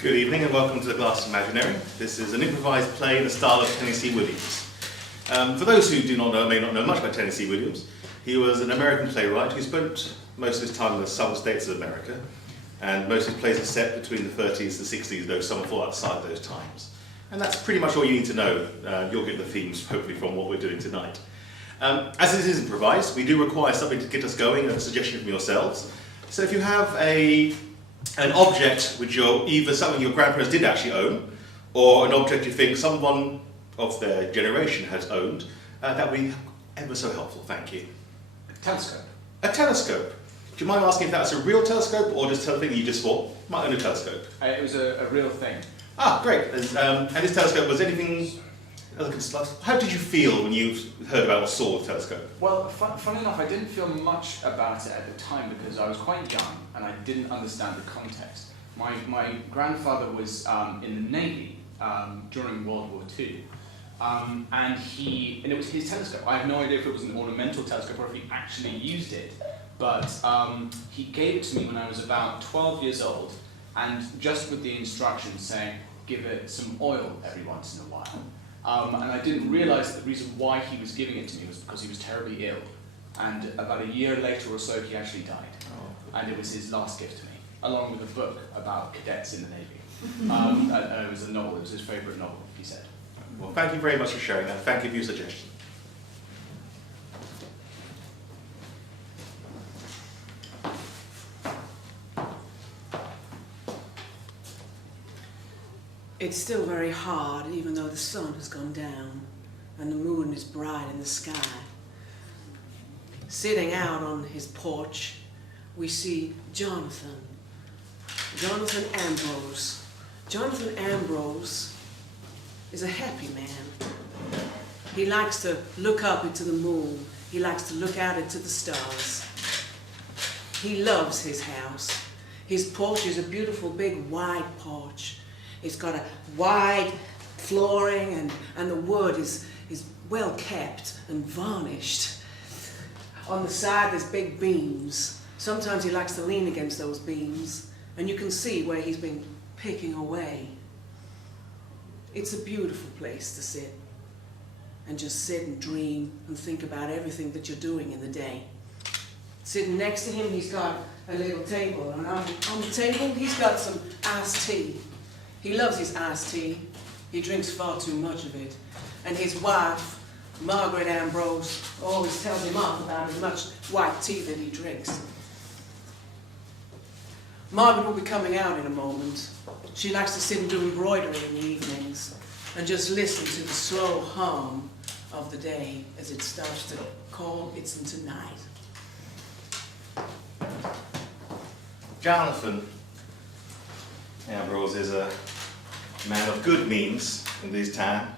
Good evening and welcome to the Glass Imaginary. This is an improvised play in the style of Tennessee Williams. For those who may not know much about Tennessee Williams, he was an American playwright who spent most of his time in the southern states of America, and most of his plays are set between the 30s and 60s, though some fall outside those times. And that's pretty much all you need to know. You'll get the themes, hopefully, from what we're doing tonight. As it is improvised, we do require something to get us going, and a suggestion from yourselves. So if you have an object which either something your grandparents did actually own, or an object you think someone of their generation has owned, that would be ever so helpful, thank you. A telescope. A telescope. Do you mind asking if that's a real telescope, or just something you just thought might own a telescope? It was a real thing. Ah, great. And this telescope, was anything... How did you feel when you heard about or saw the telescope? Well, funny enough, I didn't feel much about it at the time because I was quite young and I didn't understand the context. My grandfather was in the Navy during World War II, and it was his telescope. I have no idea if it was an ornamental telescope or if he actually used it, but he gave it to me when I was about 12 years old, and just with the instructions saying, give it some oil every once in a while. And I didn't realise that the reason why he was giving it to me was because he was terribly ill. And about a year later or so, he actually died. Oh. And it was his last gift to me, along with a book about cadets in the Navy. And it was a novel, it was his favourite novel, he said. Well, thank you very much for sharing that. Thank you for your suggestion. It's still very hard, even though the sun has gone down and the moon is bright in the sky. Sitting out on his porch, we see Jonathan Ambrose. Jonathan Ambrose is a happy man. He likes to look up into the moon. He likes to look out into the stars. He loves his house. His porch is a beautiful, big, wide porch. It's got a wide flooring and the wood is well kept and varnished. On the side there's big beams. Sometimes he likes to lean against those beams and you can see where he's been picking away. It's a beautiful place to sit and just sit and dream and think about everything that you're doing in the day. Sitting next to him he's got a little table, and on the table he's got some iced tea. He loves his iced tea. He drinks far too much of it. And his wife, Margaret Ambrose, always tells him off about as much white tea that he drinks. Margaret will be coming out in a moment. She likes to sit and do embroidery in the evenings and just listen to the slow hum of the day as it starts to call its into night. Jonathan Ambrose is a man of good means in these times.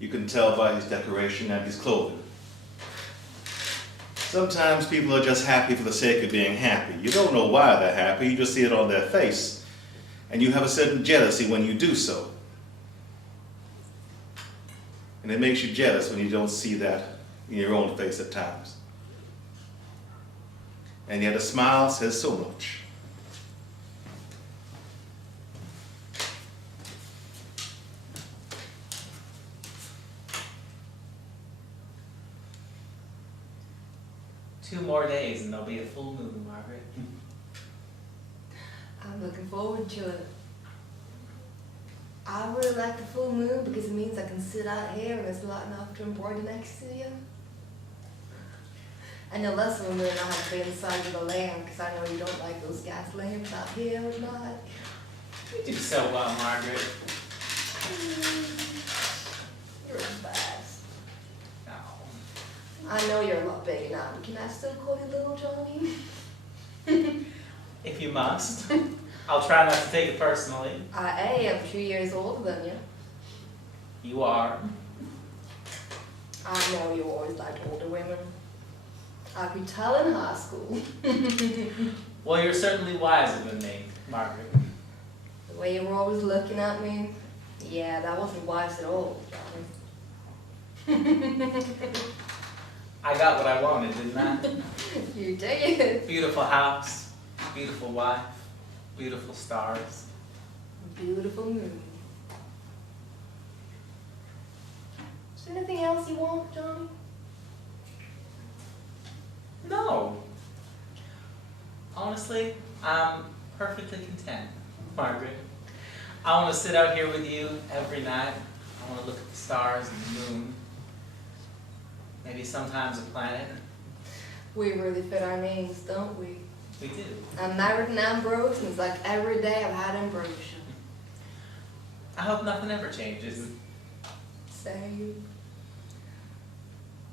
You can tell by his decoration and his clothing. Sometimes people are just happy for the sake of being happy. You don't know why they're happy, you just see it on their face. And you have a certain jealousy when you do so. And it makes you jealous when you don't see that in your own face at times. And yet a smile says so much. Two more days and there'll be a full moon, Margaret. I'm looking forward to it. I really like the full moon because it means I can sit out here and it's light enough to embroider next to you. And the less of a moon I have to be inside of the lamp because I know you don't like those gas lamps out here at night. You do so well, Margaret. You're the best. No. I know you're a lot bigger now, but can I still call you Little Johnny? If you must. I'll try not to take it personally. I am 2 years older than you. You are. I know you always liked older women. I could tell in high school. Well, you're certainly wiser than me, Margaret. The way you were always looking at me, yeah, that wasn't wise at all, Johnny. I got what I wanted, didn't I? You did. Beautiful house, beautiful wife, beautiful stars. Beautiful moon. Is there anything else you want, Johnny? No. Honestly, I'm perfectly content, Margaret. I want to sit out here with you every night. I want to look at the stars and the moon. Maybe sometimes a planet. We really fit our names, don't we? We do. I'm married to Ambrose, and it's like every day I've had ambrosia. I hope nothing ever changes. Same.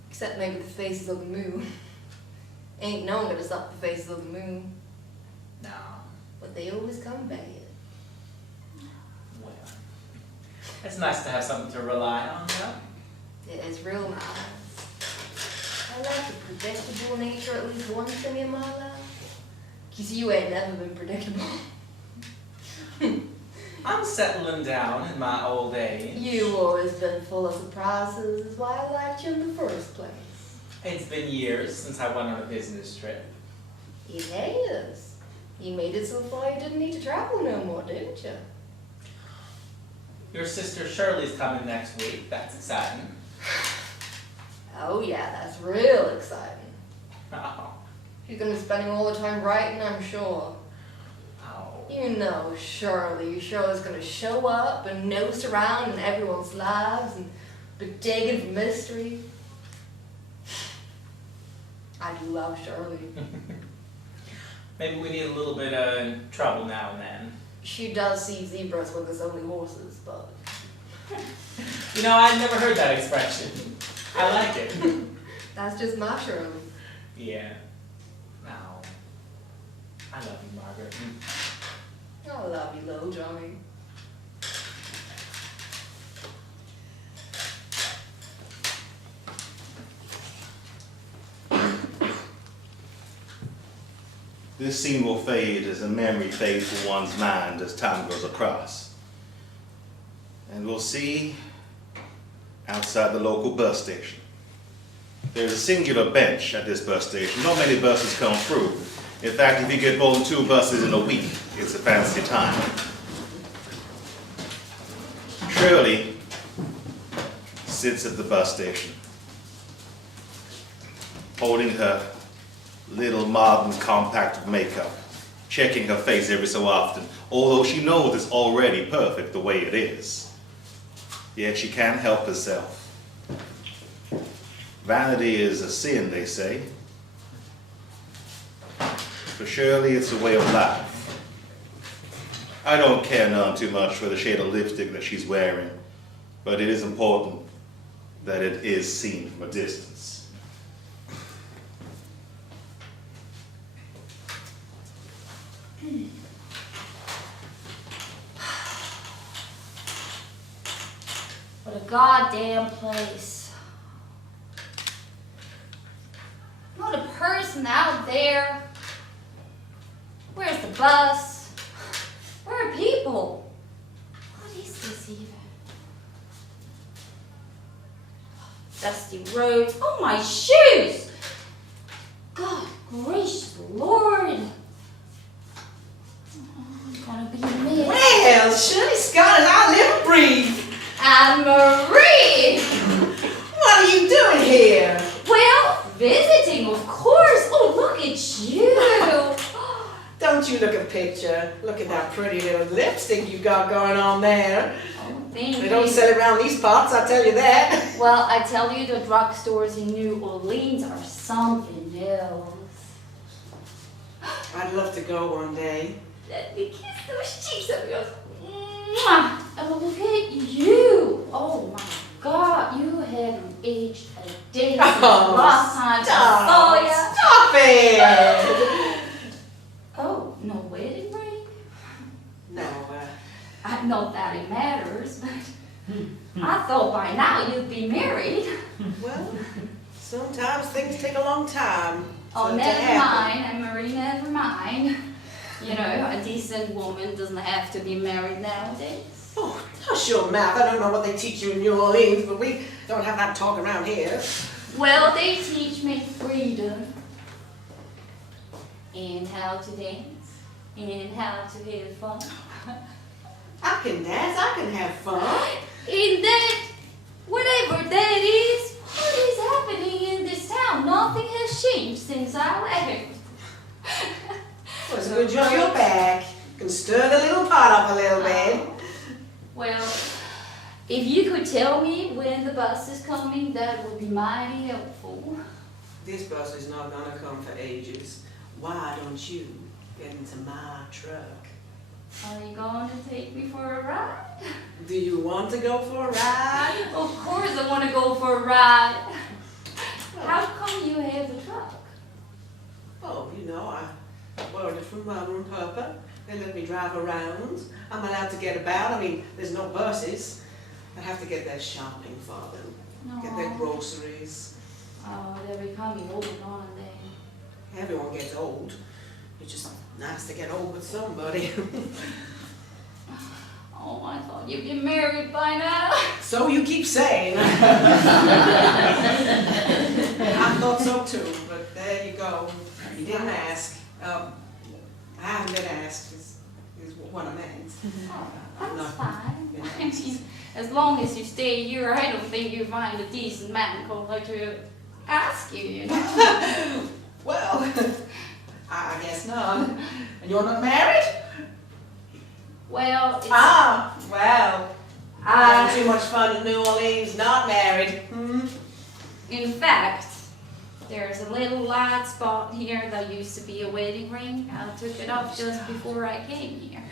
Except maybe the faces of the moon. Ain't no one gonna stop the faces of the moon. No. But they always come bad. Well, it's nice to have something to rely on, yeah? Yeah, it's real nice. I like the predictable nature at least one thing in my life. 'Cause you ain't never been predictable. I'm settling down in my old age. You've always been full of surprises, is why I liked you in the first place. It's been years since I went on a business trip. It has. You made it so far you didn't need to travel no more, didn't you? Your sister Shirley's coming next week. That's exciting. Oh yeah, that's real exciting. Oh. She's gonna be spending all the time writing, I'm sure. Oh. You know, Shirley's gonna show up and nose around in everyone's lives and be digging for mystery. I do love Shirley. Maybe we need a little bit of trouble now and then. She does see zebras when there's only horses, but You know, I've never heard that expression. I like it. that's just my Shirley. Yeah. No. I love you, Margaret. I love you, little Johnny. This scene will fade as a memory fades from one's mind as time goes across. And we'll see outside the local bus station. There's a singular bench at this bus station. Not many buses come through. In fact, if you get more than 2 buses in a week, it's a fancy time. Shirley sits at the bus station, holding her little modern compact of makeup, checking her face every so often, although she knows it's already perfect the way it is. Yet she can't help herself. Vanity is a sin, they say. For Shirley, it's a way of life. I don't care none too much for the shade of lipstick that she's wearing, but it is important that it is seen from a distance. What a goddamn place. Not a person out there. Where's the bus? Where are people? What is this even? Dusty roads. Oh, my shoes! God gracious Lord. I'm gonna be missed. Well, Shirley Scott and I live and breathe. And Marie! What are you doing here? Well, visiting, of course. Oh, look at you. Don't you look a picture. Look at that pretty little lipstick you got going on there. Oh, thank They you. don't sell it around these parts, I tell you that. Well, I tell you, the drugstores in New Orleans are something else. I'd love to go one day. Let me kiss those cheeks of yours. Mwah. Oh, look at you. Oh, my God. You haven't aged a day since the last time I saw you. Stop it! Oh, no wedding ring? No, Not that it matters, but I thought by now you'd be married. well, sometimes things take a long time. Oh, for it to never happen. mind, Anne-Marie, never mind. You know, a decent woman doesn't have to be married nowadays. Oh, hush your mouth. I don't know what they teach you in New Orleans, but we don't have that talk around here. Well, they teach me freedom and how to dance and how to have fun. I can dance, I can have fun. And that, whatever that is, what is happening in this town? Nothing has changed since I left. Well, it's a good job you're back. You can stir the little pot up a little bit. Well, if you could tell me when the bus is coming, that would be mighty helpful. This bus is not gonna come for ages. Why don't you get into my truck? Are you going to take me for a ride? Do you want to go for a ride? Of course I want to go for a ride. How come you have the truck? Oh, you know, I borrowed it from Mama and Papa. They let me drive around. I'm allowed to get about. I mean, there's no buses. I have to get their shopping for them. Get their groceries. Oh, they're becoming old, aren't they? Everyone gets old. It's just nice to get old with somebody. Oh, I thought you'd be married by now. So you keep saying. I thought so too, but there you go. You didn't ask. I haven't been asked, is what I meant. That's No. fine. Yeah. I mean, as long as you stay here, I don't think you find a decent man who'd like to ask you, you know. Well, I guess not. And you're not married? Well, it's... Well. Having too much fun in New Orleans, not married. In fact, there's a little light spot here that used to be a wedding ring. I took it off just before I came here.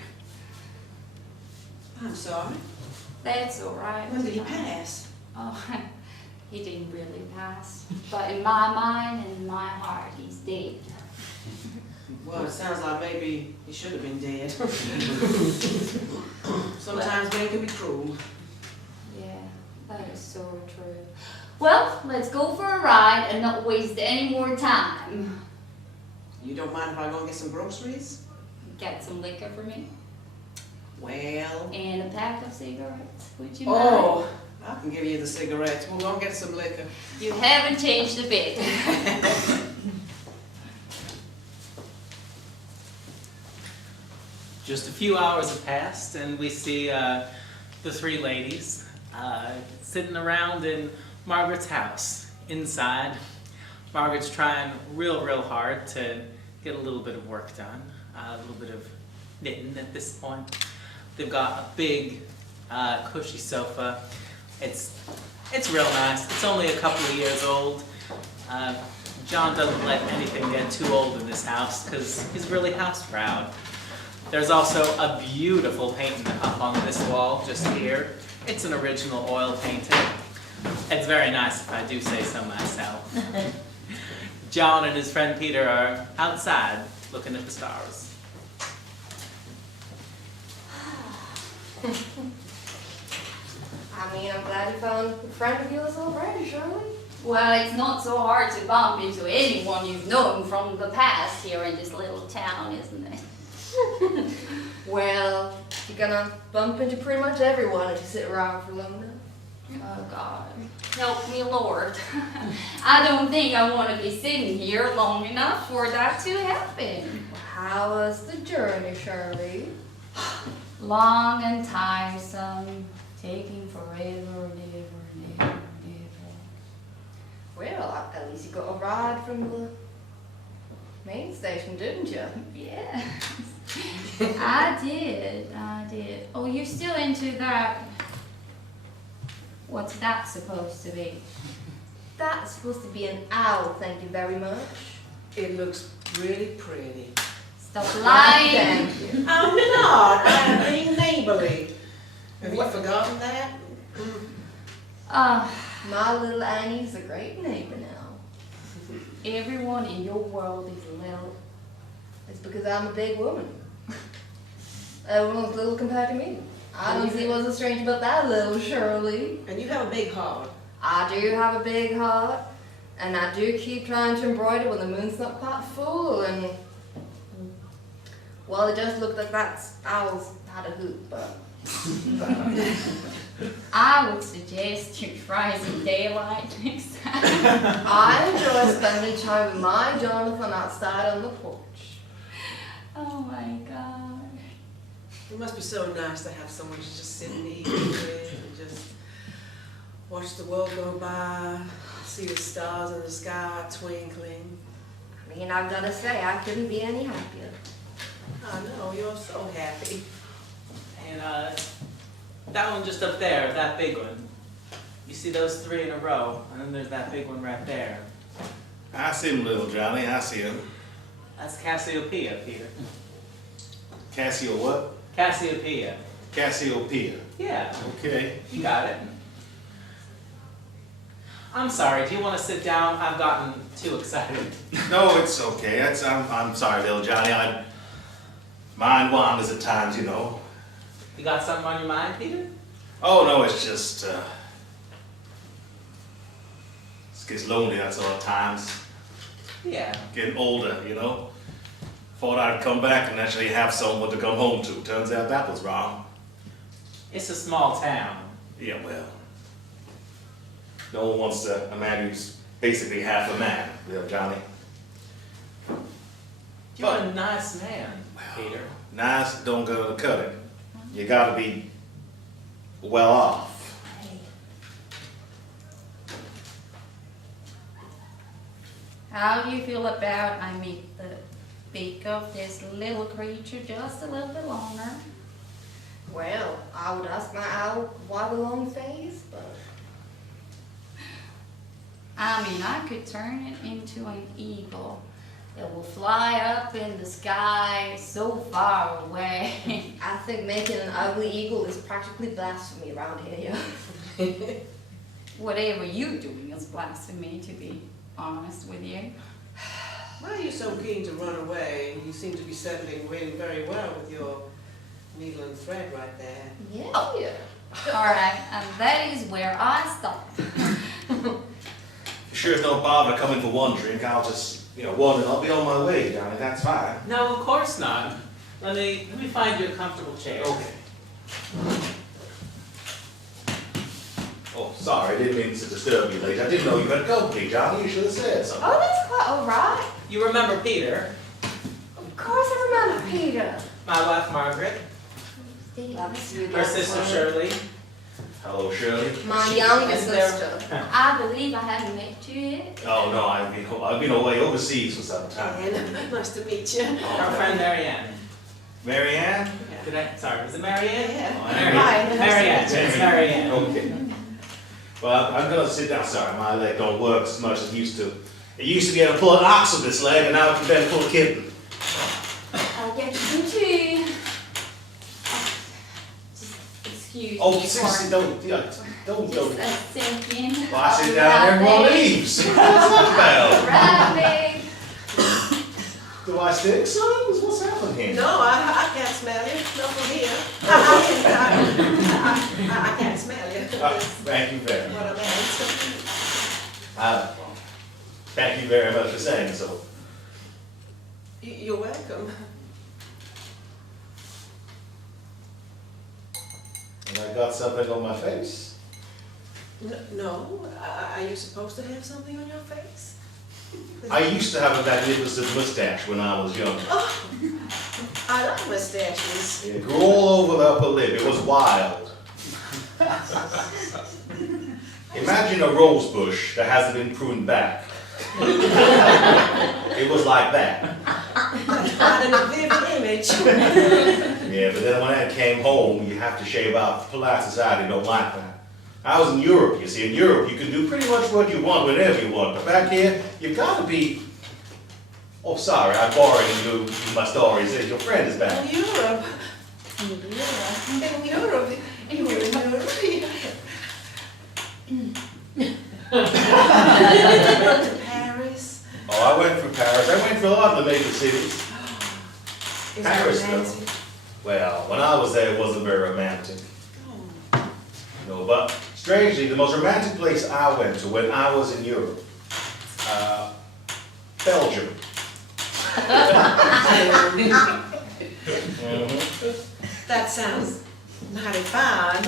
I'm sorry. That's all right. When did he pass? Oh, he didn't really pass. But in my mind and in my heart, he's dead. Well, it sounds like maybe he should have been dead. Sometimes men can be cruel. Yeah, that is so true. Well, let's go for a ride and not waste any more time. You don't mind if I go and get some groceries? Get some liquor for me Well. and a pack of cigarettes. Would you Oh, I can give you the cigarettes. We'll go and get some liquor. mind? You haven't changed a bit. Just a few hours have passed, and we see the three ladies sitting around in Margaret's house. Inside, Margaret's trying real hard to get a little bit of work done, a little bit of knitting at this point. They've got a big, cushy sofa. It's real nice. It's only a couple of years old. John doesn't let anything get too old in this house because he's really house proud. There's also a beautiful painting up on this wall just here. It's an original oil painting. It's very nice if I do say so myself. John and his friend Peter are outside looking at the stars. I mean, I'm glad you found a friend of yours already, Shirley. Well, it's not so hard to bump into anyone you've known from the past here in this little town, isn't it? Well, you're gonna bump into pretty much everyone if you sit around for long enough. Oh, God. Help me, Lord. I don't think I want to be sitting here long enough for that to happen. How was the journey, Shirley? Long and tiresome, taking forever and ever and ever and ever. Well, at least you got a ride from the main station, didn't you? Yes. I did. Oh, you're still into that. What's that supposed to be? That's supposed to be an owl, thank you very much. It looks really pretty. Stop lying. Thank you. I'm not. I'm being neighborly. Have you forgotten that? My little Annie's a great neighbor now. Everyone in your world is little. It's because I'm a big woman. Everyone's little compared to me. I don't see what's so strange about that, little Shirley. And you have a big heart. I do have a big heart, and I do keep trying to embroider when the moon's not quite full, and well, it just looked like that owl's had a hoop, but I would suggest you try some daylight next time. I enjoy spending time with my Jonathan outside on the porch. Oh my God. It must be so nice to have someone to just sit and eat with and just watch the world go by, see the stars in the sky twinkling. I mean, I've got to say, I couldn't be any happier. I know, you're so happy. And that one just up there, that big one. You see those 3 in a row, and then there's that big one right there. I see him, little Johnny, I see him. That's Cassiopeia, Peter. Cassio what? Cassiopeia. Cassiopeia. Yeah, Okay. you got it. I'm sorry, do you want to sit down? I've gotten too excited. No, it's okay. I'm sorry, little Johnny. Mind wanders at times, you know. You got something on your mind, Peter? Oh, no, it's just, it gets lonely, that's all, at times. Yeah. Getting older, you know. Thought I'd come back and actually have someone to come home to. Turns out that was wrong. It's a small town. Yeah, well. No one wants a man who's basically half a man, little Johnny. You're a nice man, Peter. Nice don't go to cut it. You gotta be well off. How do you feel about I make the beak of this little creature just a little bit longer? Well, I would ask my owl why the long face, but I mean, I could turn it into an eagle that will fly up in the sky so far away. I think making an ugly eagle is practically blasphemy around here. Whatever you're doing is blasphemy, to be honest with you. Why are you so keen to run away? You seem to be settling in very well with your needle and thread right there. Yeah. All right, and that is where I stop. Sure, it's no bother coming for one drink. I'll just, one and I'll be on my way, Johnny. That's fine. No, of course not. Let me find you a comfortable chair. Okay. Oh, sorry, I didn't mean to disturb you, lady. I didn't know you had company, Johnny. You should have said something. Oh, that's quite all right. You remember Peter, Of course I remember Peter. my wife Margaret, her sister Shirley. Hello, Shirley. My younger Is there- sister. I believe I haven't met you yet. Oh no, I've been away overseas for some time. And nice to meet you. Our friend Marianne. Mary Ann? Sorry, was it Marianne? Yeah. Oh, Hi. Marianne, it's Marianne. Okay. Well, I'm gonna sit down. Sorry, my leg don't work as much as it used to. It used to be able to pull an ox with this leg, and now it can barely pull a kitten. I'll get you some tea. Just excuse me Oh, for seriously, don't. just a second. Well, I sit down, everyone leaves. What's that about? Right, Do I stink, son? What's happening here? No, I can't smell you. Not from here. I can't smell you. Thank you very much. What a man. Thank you very much for saying so. You're welcome. And I got something on my face. No, are you supposed to have something on your face? I used to have a magnificent mustache when I was young. Oh, I like mustaches. It grew all over the upper lip. It was wild. Imagine a rose bush that hasn't been pruned back. It was like that. Quite a vivid image. Yeah, but then when I came home, you have to shave off. Polite society don't like that. I was in Europe, you see. In Europe, you can do pretty much what you want whenever you want. But back here, you've got to be... Oh, sorry, I'm boring you with my stories. Your friend is back. In Europe. In Europe. You were in Europe. To Paris. Oh, I went for Paris. I went for a lot of the major cities. Is Paris, it though. romantic? Well, when I was there, it wasn't very romantic. Oh. No, but strangely, the most romantic place I went to when I was in Europe, Belgium. That sounds mighty fine.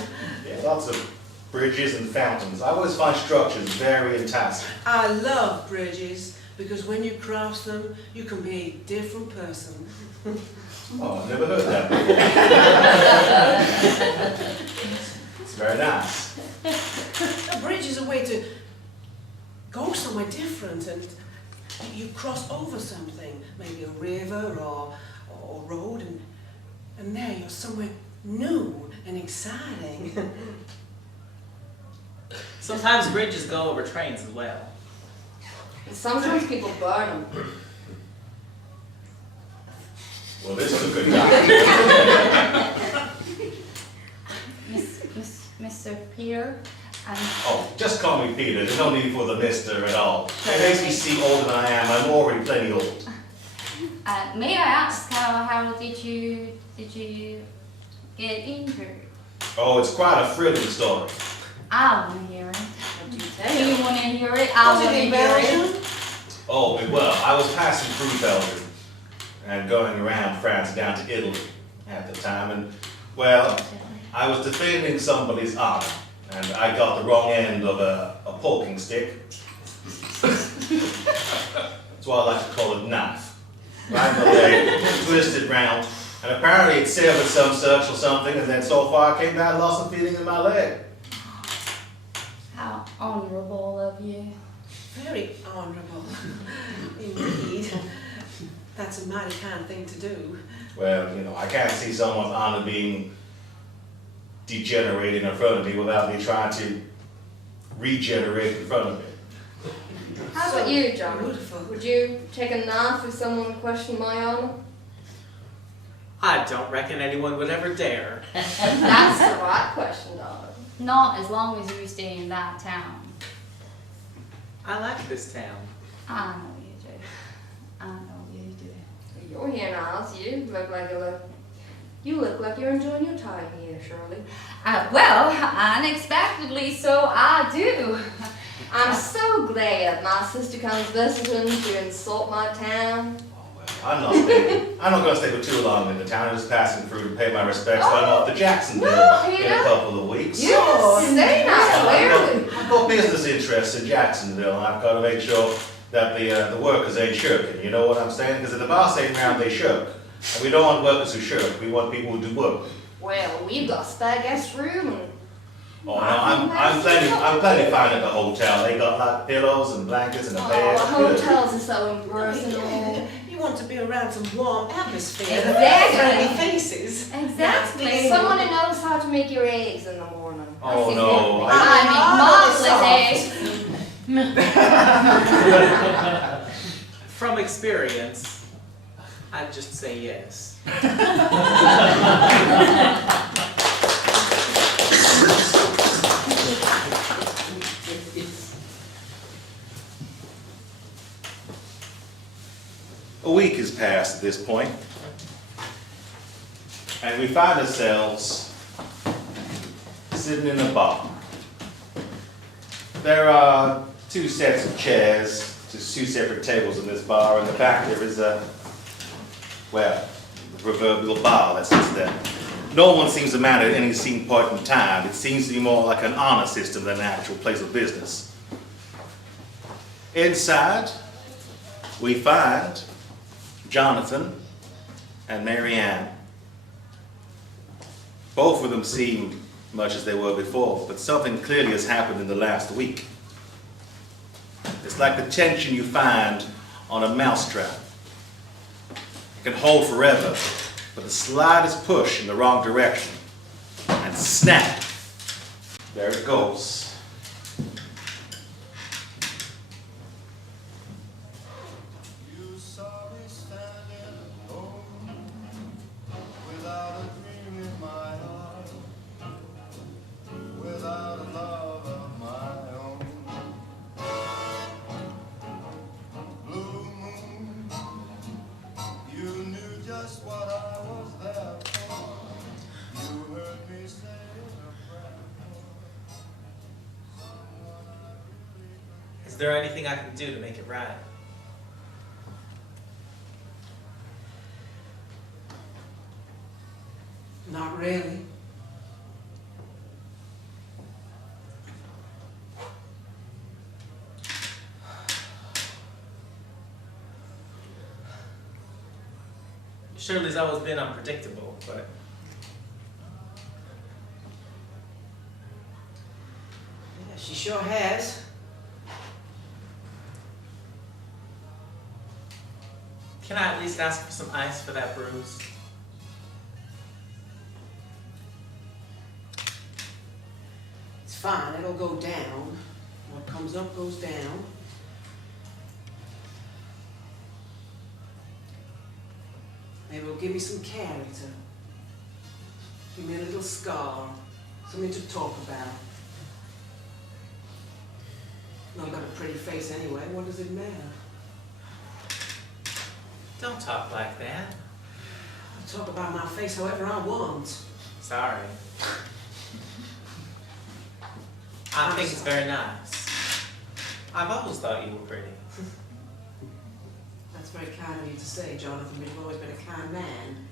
Yeah, Lots of bridges and fountains. I always find structures very enticing. I love bridges because when you cross them, you can be a different person. Oh, I've never heard that before. It's very nice. A bridge is a way to go somewhere different, and you cross over something, maybe a river or road, and there you're somewhere new and exciting. Sometimes bridges go over trains as well. And sometimes people burn them. Well, this is a good guy. Mr. Peter, Oh, just call me Peter. There's no need for the mister at all. It makes me seem older than I am. I'm already plenty old. may I ask how did you get injured? Oh, it's quite a thrilling story. I want to hear it. What do you Do tell? you want to hear it? I Was want it to in hear it. Belgium? Oh, well, I was passing through Belgium and going around France down to Italy at the time, and, well, I was defending somebody's honor, and I got the wrong end of a poking stick. That's why I like to call it knife. Right in the leg, twisted round, and apparently it severed some such or something, and then so far I came down and lost some feeling in my leg. How honorable of you. Very honourable, indeed. That's a mighty kind thing to do. Well, you know, I can't see someone's honor being degenerated in front of me without me trying to regenerate in front of me. How about you, John? Beautiful. Would you take a knife if someone questioned my honor? I don't reckon anyone would ever dare. That's the right question, darling. Not as long as you stay in that town. I like this town. I know you do. I know you do. You're here now, so you look like you're enjoying your time here, Shirley. Well, unexpectedly, so I do. I'm so glad my sister comes visiting to insult my town. I'm not going to stay for too long in the town. I'm just passing through to pay my respects. I'm off to Jacksonville no, in a Peter. couple of weeks. You can stay now, clearly. I've got business interests in Jacksonville, and I've got to make sure that the workers ain't shirking. You know what I'm saying? Because if the boss ain't around, they shirk. And we don't want workers who shirk. We want people who do work. Well, we've got spare guest room and Oh no, I'm plenty fine at the hotel. They got like pillows and blankets and a bed. hotels are so impersonal. You want to be around some warm atmosphere. Exactly. Friendly faces. Exactly. Someone who knows how to make your eggs in the morning. Oh no. I make marvelous eggs. From experience, I'd just say yes. A week has passed at this point, and we find ourselves sitting in a bar. There are two sets of chairs, just two separate tables in this bar. In the back there is the proverbial bar that sits there. No one seems to matter at any seen point in time. It seems to be more like an honor system than an actual place of business. Inside, we find Jonathan and Mary Ann. Both of them seem much as they were before, but something clearly has happened in the last week. It's like the tension you find on a mousetrap. It can hold forever, but the slightest push in the wrong direction, and snap, there it goes. Is there anything I can do to make it right? Not really. Shirley's always been unpredictable, but Yeah, she sure has. can I at least ask for some ice for that bruise? It's fine, it'll go down. What comes up goes down. Maybe it'll give me some character. Give me a little scar. Something to talk about. I've got a pretty face anyway, what does it matter? Don't talk like that. I talk about my face however I want. Sorry. I think it's very nice. I've always thought you were pretty. That's very kind of you to say, Jonathan, but you've always been a kind man.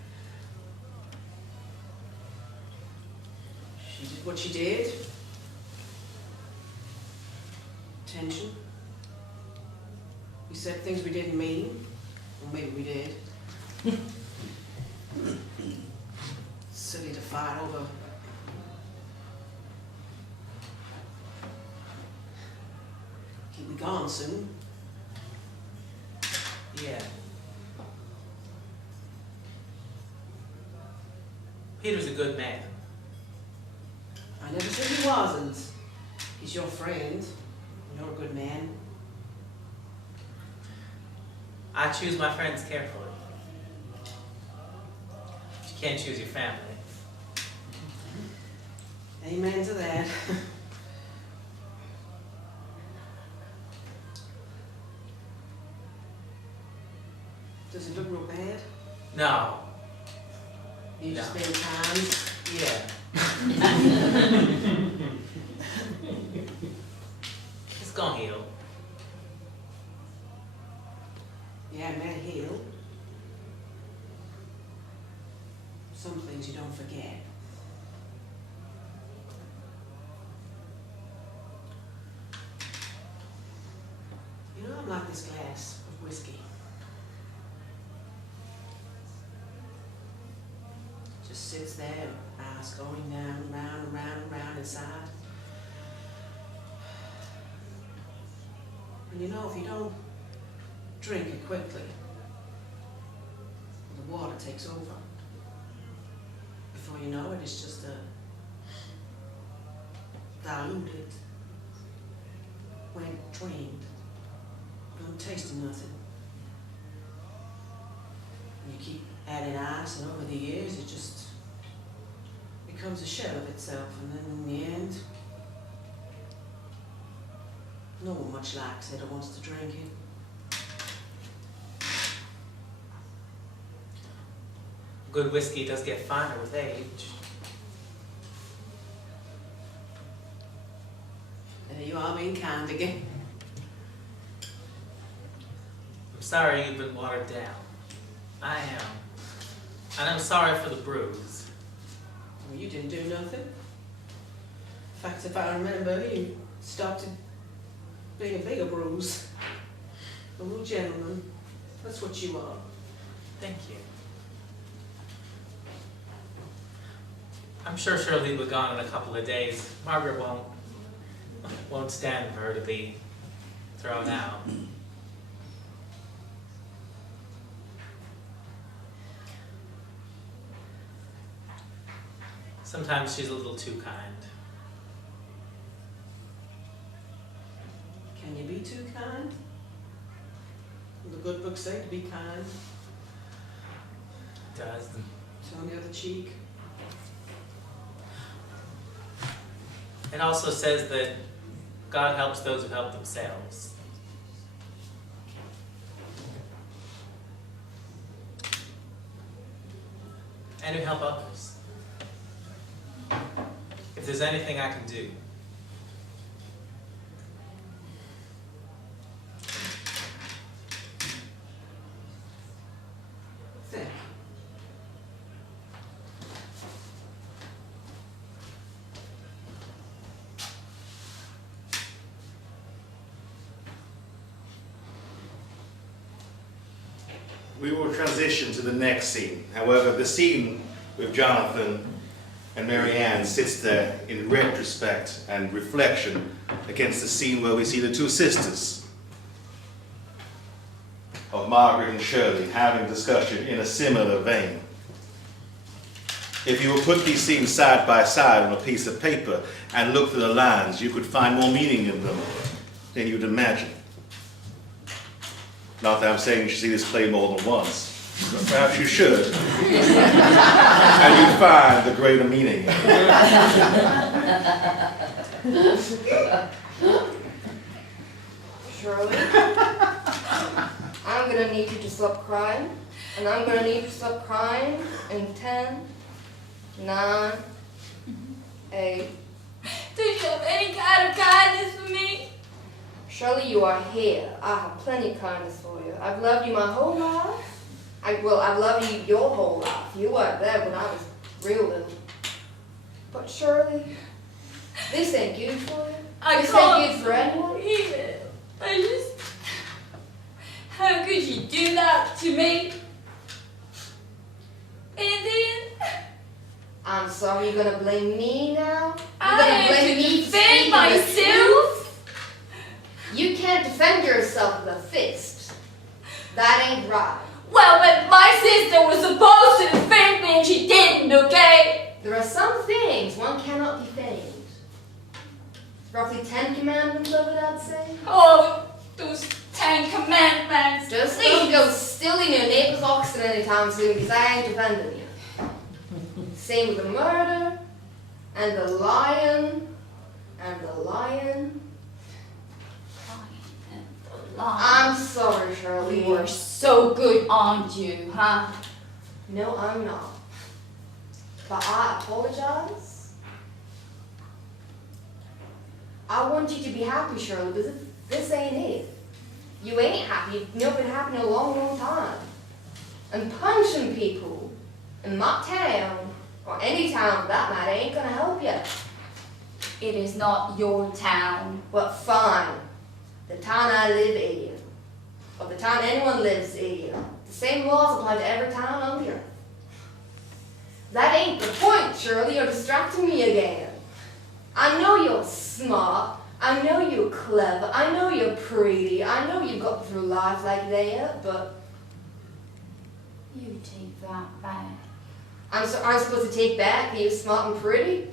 She did what she did. Tension. We said things we didn't mean. Or maybe we did. Silly to fight over. He'll be gone soon. Yeah. Peter's a good man. I never said he wasn't. He's your friend. You're a good man. I choose my friends carefully. You can't choose your family. Amen to that. Does it look real bad? No. You just No. being kind? Yeah. It's gonna heal. Yeah, it may heal. Some things you don't forget. You know, I'm like this glass of whiskey. Just sits there, eyes going down, round, round, round inside. And you know, if you don't drink it quickly, the water takes over. Before you know it, it's just diluted, went drained, don't taste of nothing. And you keep adding ice, and over the years, it just becomes a shell of itself, and then in the end, no one much likes it or wants to drink it. Good whiskey does get finer with age. There you are being kind again. I'm sorry you've been watered down. I am. And I'm sorry for the bruise. Well, you didn't do nothing. In fact, if I remember, you stopped it being a bigger bruise. A real gentleman. That's what you are. Thank you. I'm sure Shirley will be gone in a couple of days. Margaret won't stand for her to be thrown out. Sometimes she's a little too kind. Can you be too kind? The good books say to be kind. Does. Turn the other cheek. It also says that God helps those who help themselves. And who help others. If there's anything I can do, Thank you. we will transition to the next scene. However, the scene with Jonathan and Marianne sits there in retrospect and reflection against the scene where we see the two sisters of Margaret and Shirley having discussion in a similar vein. If you would put these scenes side by side on a piece of paper and look through the lines, you could find more meaning in them than you'd imagine. Not that I'm saying you should see this play more than once, but perhaps you should. And you'd find the greater meaning. Shirley, I'm gonna need you to stop crying, and I'm gonna need you to stop crying in 10, 9, 8. Don't you have any kind of kindness for me? Shirley, you are here. I have plenty of kindness for you. I've loved you my whole life. I've loved you your whole life. You weren't there when I was real little. But Shirley, this ain't good for you. This ain't good for anyone. I just... How could you do that to me? And then... I'm sorry, you're gonna blame me now? You're I gonna have blame to me for defend speaking the myself? You can't defend yourself with a fist. That ain't right. Well, but my sister was supposed to defend me and she didn't, okay? There are some things one cannot defend. Roughly 10 commandments of it, I'd say. Oh, those 10 commandments. Just please. don't go stealing your neighbor's oxen anytime soon, because I ain't defending you. Same with the murder, and the lion, and the lion. I'm sorry, Shirley. You are so good, aren't you, huh? No, I'm not. But I apologize. I want you to be happy, Shirley, because this ain't it. You ain't happy. You've not been happy in a long, long time. And punching people in my town, or any town for that matter, ain't gonna help you. It is not your town. Well, fine. The town I live in, or the town anyone lives in, the same laws apply to every town on the earth. That ain't the point, Shirley. You're distracting me again. I know you're smart. I know you're clever. I know you're pretty. I know you got through life like that, but... You take that back. I'm supposed to take back being smart and pretty?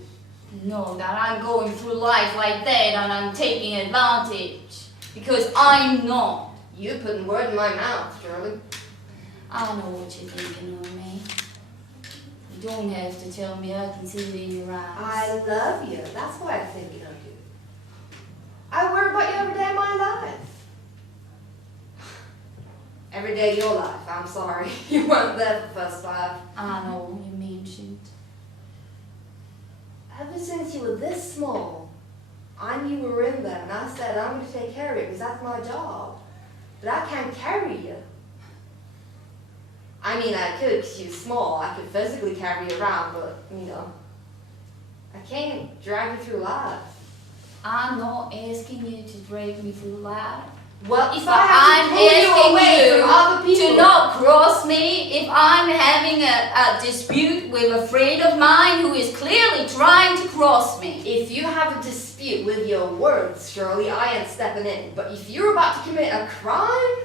No, that I'm going through life like that and I'm taking advantage. Because I'm not. You putting word in my mouth, Shirley. I know what you're thinking of me. You don't have to tell me, I can see it in your eyes. I love you. That's why I'm thinking of you. I worry about you every day of my life. Every day of your life, I'm sorry. You weren't there for the first 5. I know, you mentioned. Ever since you were this small, I knew you were in there, and I said, I'm going to take care of you because that's my job. But I can't carry you. I mean, I could because you're small. I could physically carry you around, but, you know, I can't drag you through life. I'm not asking you to drag me through life. Well, if But I have I'm to pull you asking away you from other people, to not cross me if I'm having a dispute with a friend of mine who is clearly trying to cross me. if you have a dispute with your words, Shirley, I ain't stepping in. But if you're about to commit a crime,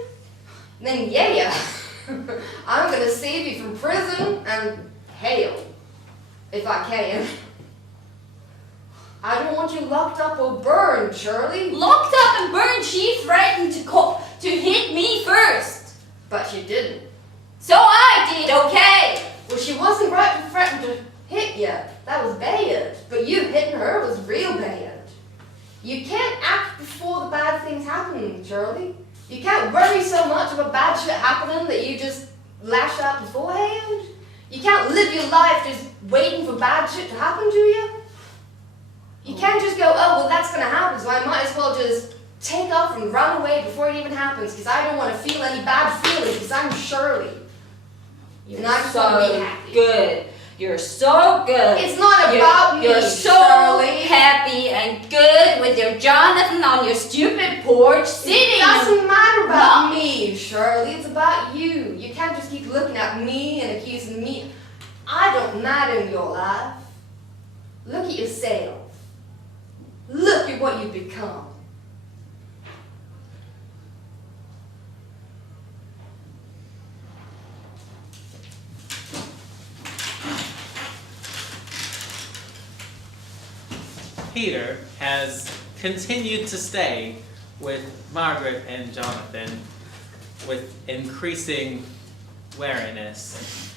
then yeah, I'm gonna save you from prison and hell, if I can. I don't want you locked up or burned, Shirley. Locked up and burned, she threatened to hit me first. But she didn't. So I did, okay? Well, she wasn't right to threaten to hit you. That was bad. But you hitting her was real bad. You can't act before the bad things happen, Shirley. You can't worry so much about bad shit happening that you just lash out beforehand. You can't live your life just waiting for bad shit to happen to you. You can't just go, oh, well, that's going to happen, so I might as well just take off and run away before it even happens, because I don't want to feel any bad feelings, because I'm Shirley. And I just want to be happy. Good. You're so good. It's not about me, You're so Shirley. happy and good with your Jonathan on your stupid porch sitting. It doesn't matter about me, Shirley. It's about you. You can't just keep looking at me and accusing me. I don't matter in your life. Look at yourself. Look at what you've become. Peter has continued to stay with Margaret and Jonathan with increasing wariness.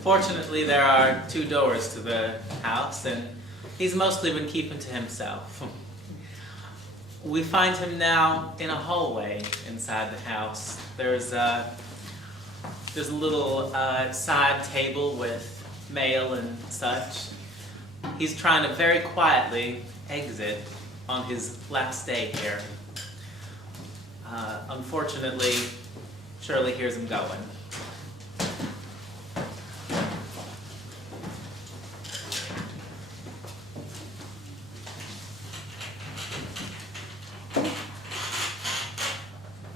Fortunately, there are 2 doors to the house, and he's mostly been keeping to himself. We find him now in a hallway inside the house. There's a little side table with mail and such. He's trying to very quietly exit on his last day here. Unfortunately, Shirley hears him going.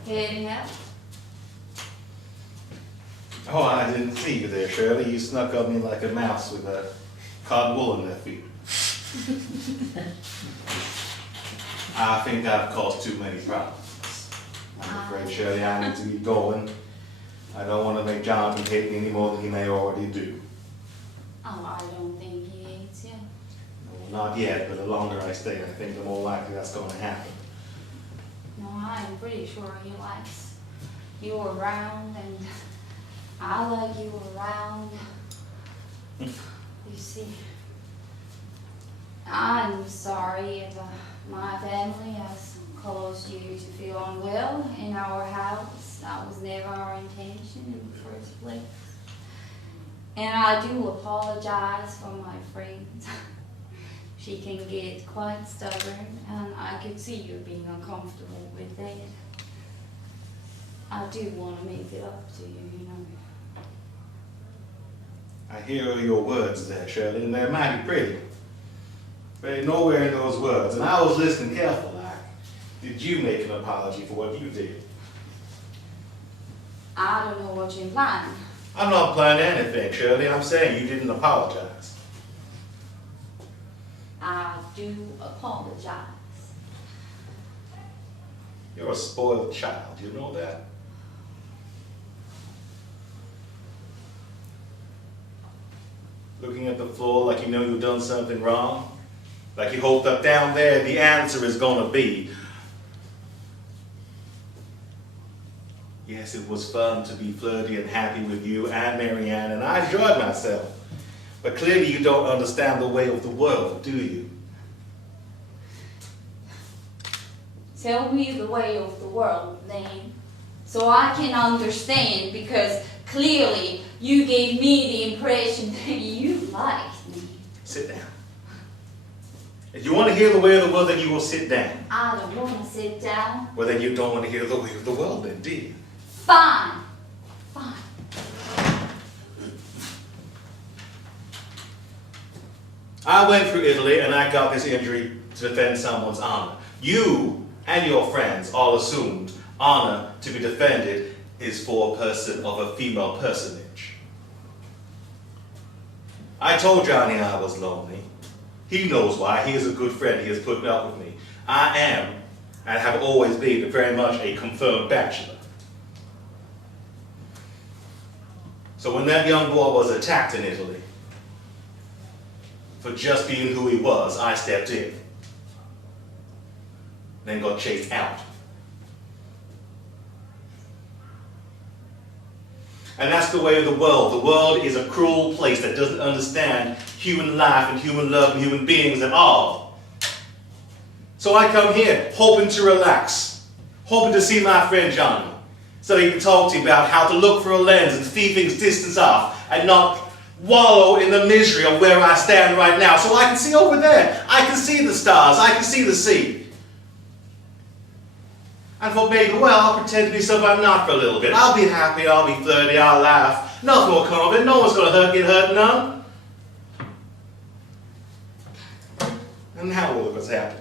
Heading out. Oh, I didn't see you there, Shirley. You snuck up me like a mouse with a cotton wool in their feet. I think I've caused too many problems. I'm afraid, Shirley, I need to be going. I don't want to make Jonathan hate me any more than he may already do. Oh, I don't think he hates you. No, not yet, but the longer I stay, I think the more likely that's going to happen. No, I'm pretty sure he likes you around, and I like you around. You see, I'm sorry if my family has caused you to feel unwell in our house. That was never our intention in the first place. And I do apologize for my friend. She can get quite stubborn, and I could see you being uncomfortable with that. I do want to make it up to you, you know. I hear your words there, Shirley, and they're mighty pretty. But ain't nowhere in those words, and I was listening careful like, did you make an apology for what you did? I don't know what you're implying. I'm not planning anything, Shirley. I'm saying you didn't apologize. I do apologize. You're a spoiled child, you know that? Looking at the floor like you know you've done something wrong? Like you hoped up down there the answer is gonna be, yes, it was fun to be flirty and happy with you and Marianne, and I enjoyed myself. But clearly you don't understand the way of the world, do you? Tell me the way of the world, then, so I can understand, because clearly you gave me the impression that you liked me. Sit down. If you want to hear the way of the world, then you will sit down. I don't want to sit down. Well, then you don't want to hear the way of the world, then, do you? Fine. Fine. I went through Italy and I got this injury to defend someone's honor. You and your friends all assumed honor to be defended is for a person of a female personage. I told Johnny I was lonely. He knows why. He is a good friend. He has put up with me. I am, and have always been, very much a confirmed bachelor. So when that young boy was attacked in Italy, for just being who he was, I stepped in. Then got chased out. And that's the way of the world. The world is a cruel place that doesn't understand human life and human love and human beings at all. So I come here hoping to relax, hoping to see my friend Johnny, so he can talk to you about how to look for a lens and see things distance off and not wallow in the misery of where I stand right now. So I can see over there. I can see the stars. I can see the sea. And for maybe, well, I'll pretend to be something I'm not for a little bit. I'll be happy, I'll be flirty, I'll laugh. Nothing will come of it. No one's going to get hurt none. And how will it was happen?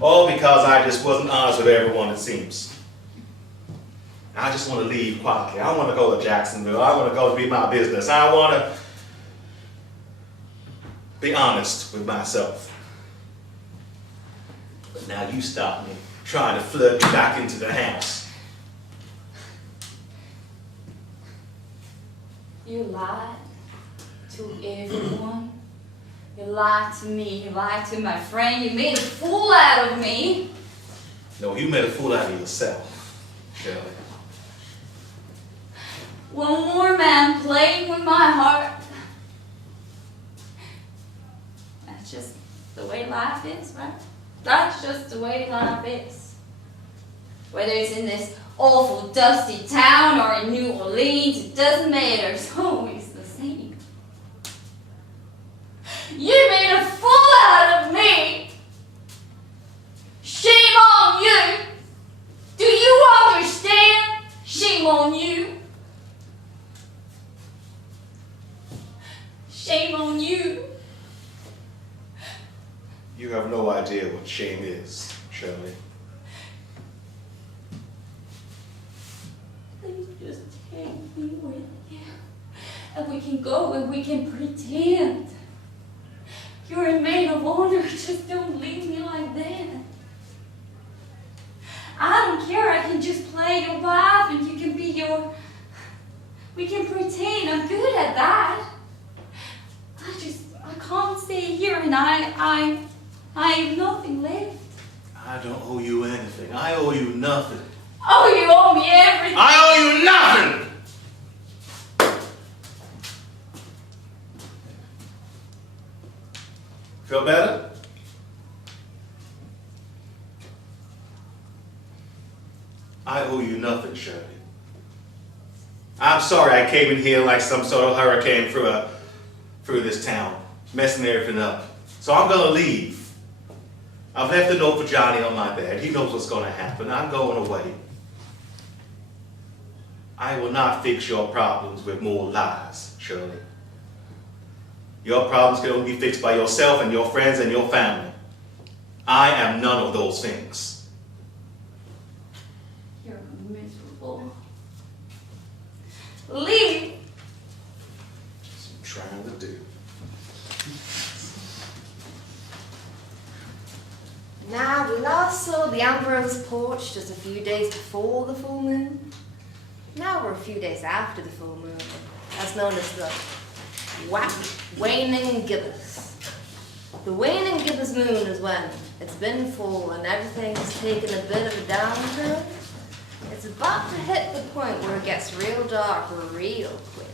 All because I just wasn't honest with everyone, it seems. I just want to leave quietly. I want to go to Jacksonville. I want to go to be my business. I want to be honest with myself. But now you stop me trying to flirt me back into the house. You lied to everyone. You lied to me. You lied to my friend. You made a fool out of me. No, you made a fool out of yourself, Shirley. One more man playing with my heart. That's just the way life is, right? That's just the way life is. Whether it's in this awful dusty town or in New Orleans, it doesn't matter. It's always the same. You made a fool out of me. Shame on you. Do you understand? Shame on you. Shame on you. You have no idea what shame is, Shirley. Please just take me with you. And we can go and we can pretend. You're a maid of honor. Just don't leave me like that. I don't care. I can just play your wife and you can be your... We can pretend. I'm good at that. I can't stay here and I have nothing left. I don't owe you anything. I owe you nothing. Oh, you owe me everything. I owe you nothing! Feel better? I owe you nothing, Shirley. I'm sorry I came in here like some sort of hurricane through this town, messing everything up. So I'm gonna leave. I've left a note for Johnny on my bed. He knows what's gonna happen. I'm going away. I will not fix your problems with more lies, Shirley. Your problems can only be fixed by yourself and your friends and your family. I am none of those things. You're miserable. Leave. That's what I'm trying to do. Now, we last saw the Ambrose porch just a few days before the full moon. Now we're a few days after the full moon. That's known as the waning gibbous. The waning gibbous moon is when it's been full and everything's taken a bit of a downturn. It's about to hit the point where it gets real dark real quick.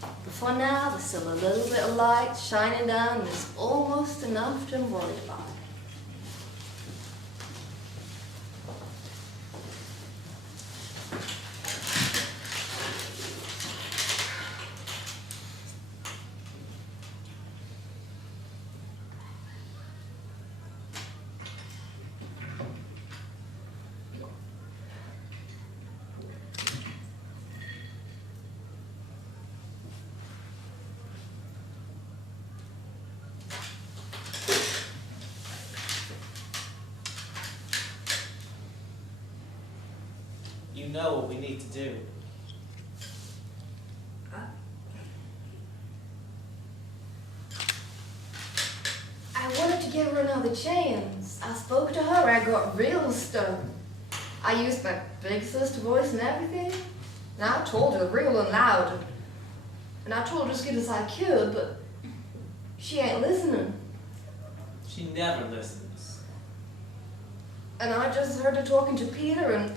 But for now, there's still a little bit of light shining down and it's almost enough to worry about. You know what we need to do. I wanted to give her another chance. I spoke to her, I got real stern. I used my big sister voice and everything. And I told her real and loud. And I told her as good as I could, but she ain't listening. She never listens. And I just heard her talking to Peter, and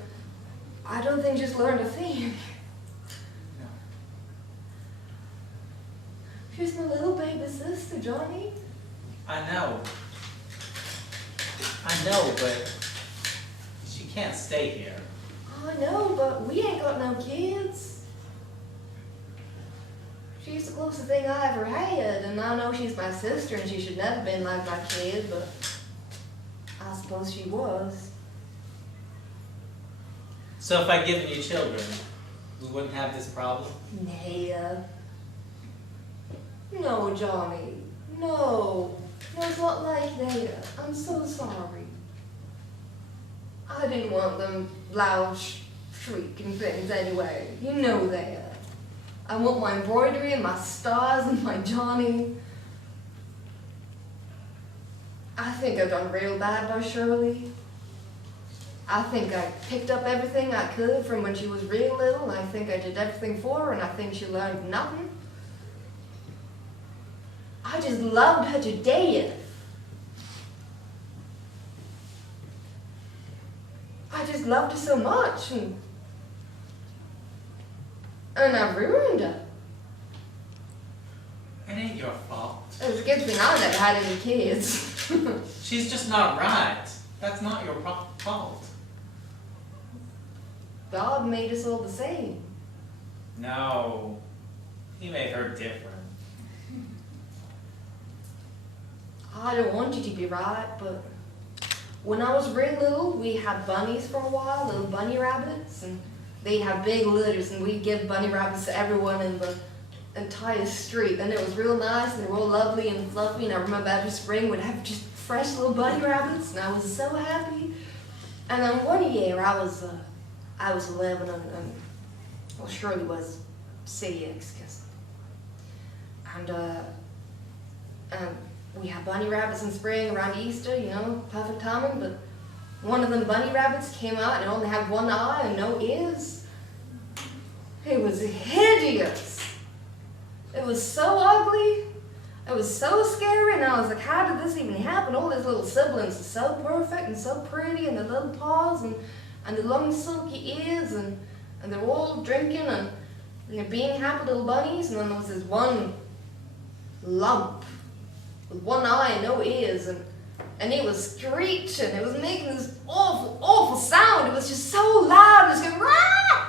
I don't think she's learned a thing. She's my little baby sister, Johnny. I know, but she can't stay here. I know, but we ain't got no kids. She's the closest thing I ever had, and I know she's my sister and she should never been like my kid, but I suppose she was. So if I give you children, we wouldn't have this problem? Naya. No, Johnny. No. No, it's not like Naya. I'm so sorry. I didn't want them loud shrieking things anyway. You know that. I want my embroidery and my stars and my Johnny. I think I've done real bad by Shirley. I think I picked up everything I could from when she was real little, and I think I did everything for her, and I think she learned nothing. I just loved her to death. I just loved her so much, and I ruined her. It ain't your fault. It was a good thing I never had any kids. She's just not right. That's not your fault. God made us all the same. No, he made her different. I don't want you to be right, but when I was real little, we had bunnies for a while, little bunny rabbits, and they'd have big litters, and we'd give bunny rabbits to everyone in the entire street, and it was real nice, and they were all lovely and fluffy, and I remember every spring we'd have just fresh little bunny rabbits, and I was so happy. And then one year I was 11, and well, Shirley was 6, and we had bunny rabbits in spring around Easter, you know, perfect timing, but one of them bunny rabbits came out and only had one eye and no ears. It was hideous. It was so ugly. It was so scary, and I was like, how did this even happen? All his little siblings are so perfect and so pretty, and their little paws and the long silky ears, and they're all drinking and they're being happy little bunnies, and then there was this one lump with one eye and no ears, and it was screeching. It was making this awful, awful sound. It was just so loud. It was going rah!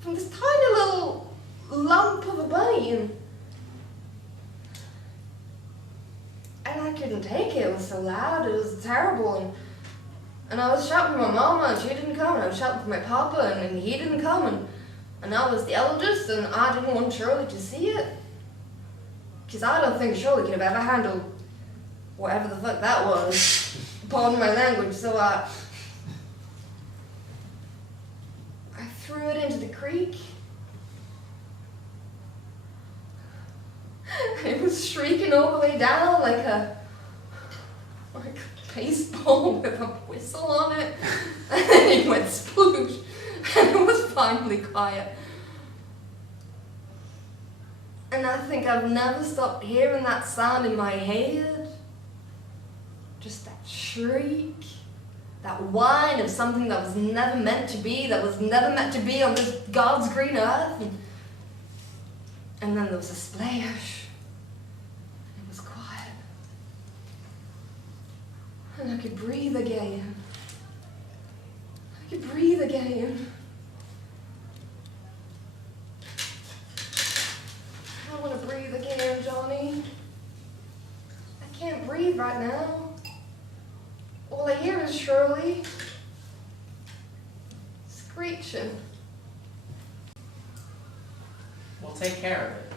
From this tiny little lump of a bunny, and I couldn't take it. It was so loud. It was terrible, and I was shouting for my mama, and she didn't come, and I was shouting for my papa, and he didn't come, and I was the eldest, and I didn't want Shirley to see it. Because I don't think Shirley could have ever handled whatever the fuck that was. Pardon my language. So I threw it into the creek. It was shrieking all the way down like a baseball with a whistle on it. And then it went sploosh. And it was finally quiet. And I think I've never stopped hearing that sound in my head. Just that shriek, that whine of something that was never meant to be, that was never meant to be on this God's green earth. And then there was a splash. And it was quiet. And I could breathe again. I could breathe again. I want to breathe again, Johnny. I can't breathe right now. All I hear is Shirley screeching. We'll take care of it.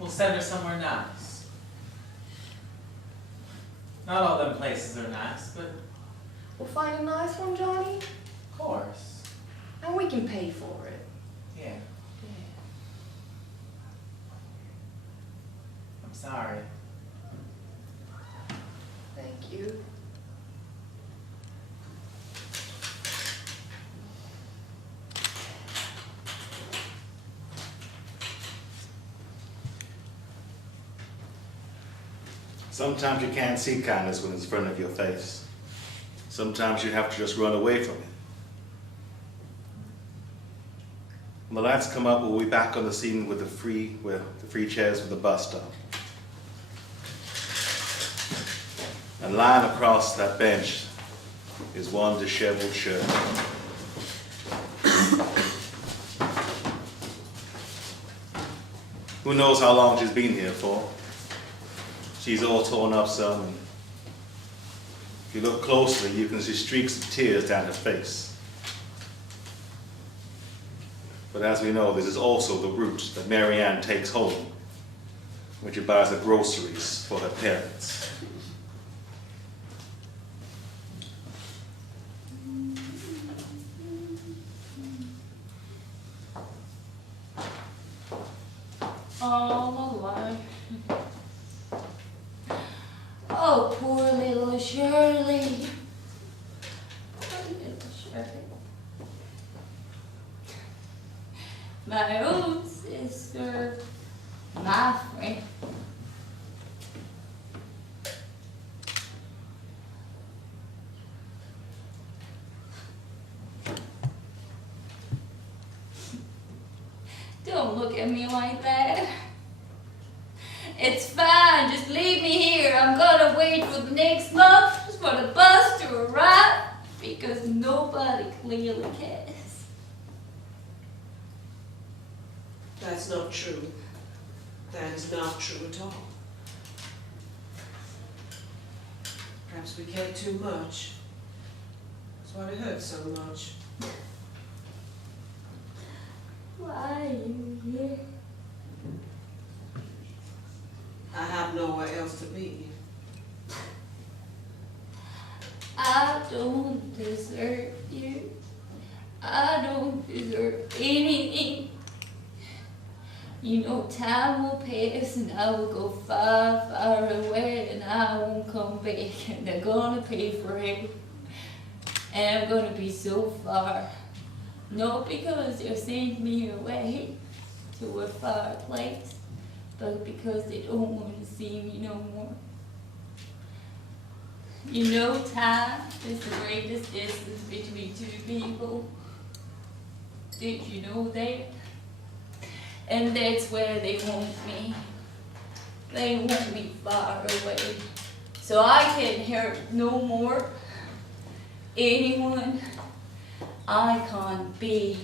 We'll send her somewhere nice. Not all them places are nice, but We'll find a nice one, Johnny, of course. and we can pay for it. Yeah, I'm sorry. Thank you. Sometimes you can't see kindness when it's in front of your face. Sometimes you have to just run away from it. When the lights come up, we'll be back on the scene with the free chairs for the bus stop. And lying across that bench is one disheveled shirt. Who knows how long she's been here for? She's all torn up some, and if you look closely, you can see streaks of tears down her face. But as we know, this is also the route that Mary Ann takes home when she buys the groceries for her parents. All alive. Oh, poor little Shirley. Poor little Shirley. My own sister, my friend. Don't look at me like that. It's fine, just leave me here. I'm gonna wait for the next month for the bus to arrive because nobody clearly cares. That's not true. That is not true at all. Perhaps we cared too much. That's why it hurts so much. Why are you here? I have nowhere else to be. I don't deserve you. I don't deserve anything. You know, time will pass and I will go far, far away and I won't come back and they're gonna pay for it. And I'm gonna be so far. Not because they're sending me away to a far place, but because they don't want to see me no more. You know, time is the greatest distance between two people. Did you know that? And that's where they want me. They want me far away. So I can't hurt no more anyone. I can't be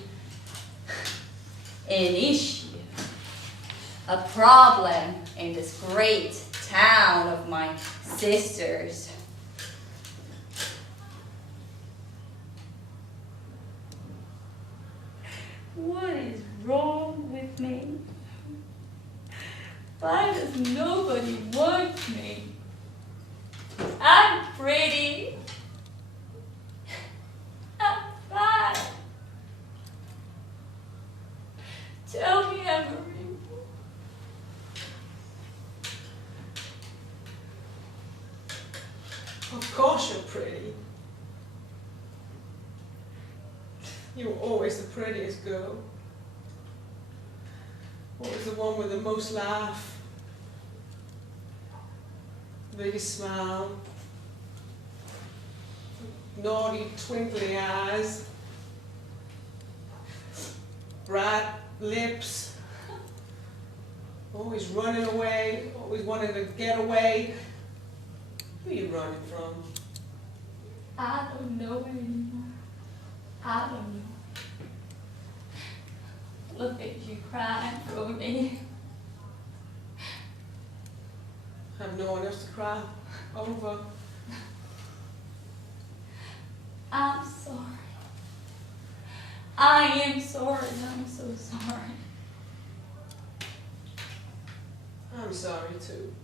an issue, a problem in this great town of my sisters. What is wrong with me? Why does nobody want me? I'm pretty. I'm fine. Tell me I'm a real. Of course you're pretty. You were always the prettiest girl. Always the one with the most laugh. Biggest smile. Naughty, twinkly eyes. Bright lips. Always running away. Always wanting to get away. Who are you running from? I don't know anymore. I don't know. Look at you crying for me. I have no one else to cry over. I'm sorry. I am sorry. I'm so sorry. I'm sorry too.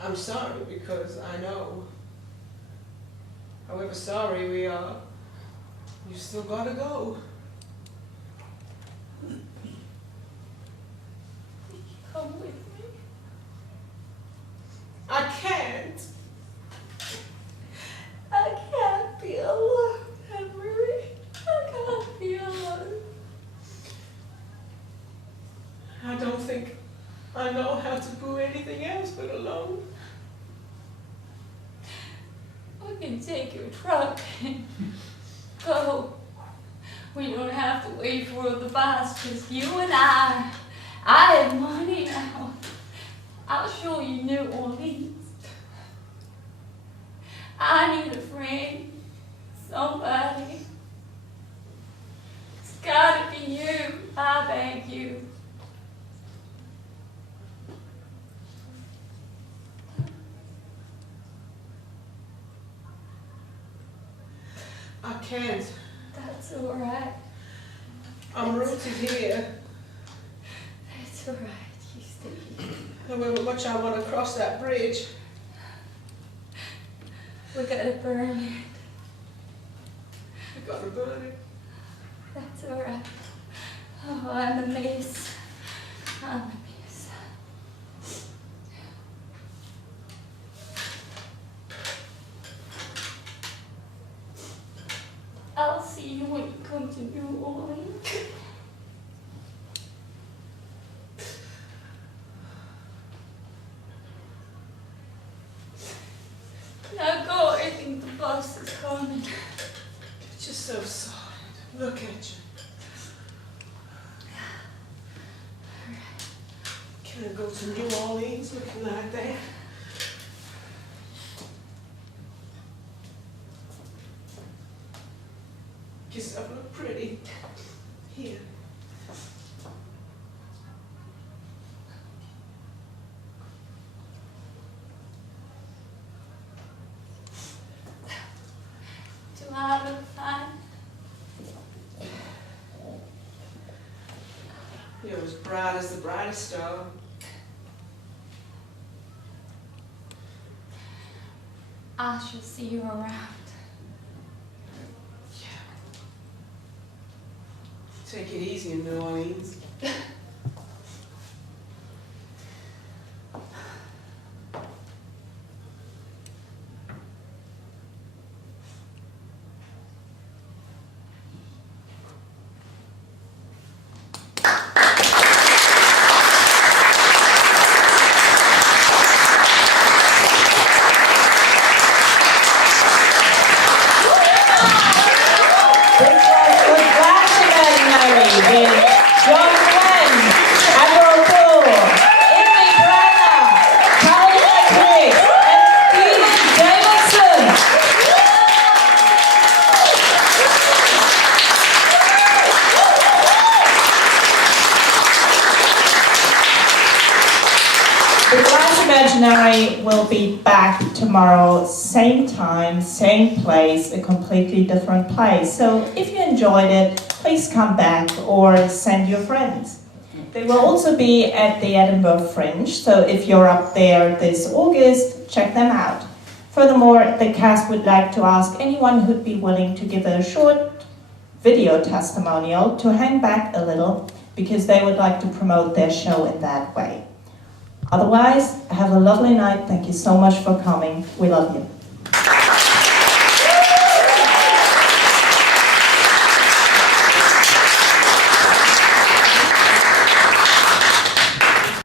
I'm sorry because I know, however sorry we are, you still gotta go. Come with me. I can't. I can't be alone, Henry. I can't be alone. I don't think I know how to do anything else but alone. We can take your truck and go. We don't have to wait for the bus, just you and I. I have money now. I'll show you New Orleans. I need a friend, somebody. It's gotta be you, I beg you. I can't. That's alright. I'm rooted here. That's alright. You stay here. However much I want to cross that bridge. We gotta burn it. I gotta burn it. That's alright. Oh, I'm a mess. I'm a mess. I'll see you when you come to New Orleans. Now go, I think the bus is coming. You're just so solid. Look at you. Can't go to New Orleans looking like that. Yourself look pretty. Here. Do I look fine? You're as bright as the brightest star. I shall see you around. Take it easy in New Orleans. Imaginary will be back tomorrow, same time, same place, a completely different place. So if you enjoyed it, please come back or send your friends. They will also be at the Edinburgh Fringe, so if you're up there this August, check them out. Furthermore, the cast would like to ask anyone who'd be willing to give a short video testimonial to hang back a little, because they would like to promote their show in that way. Otherwise, have a lovely night. Thank you so much for coming. We love you.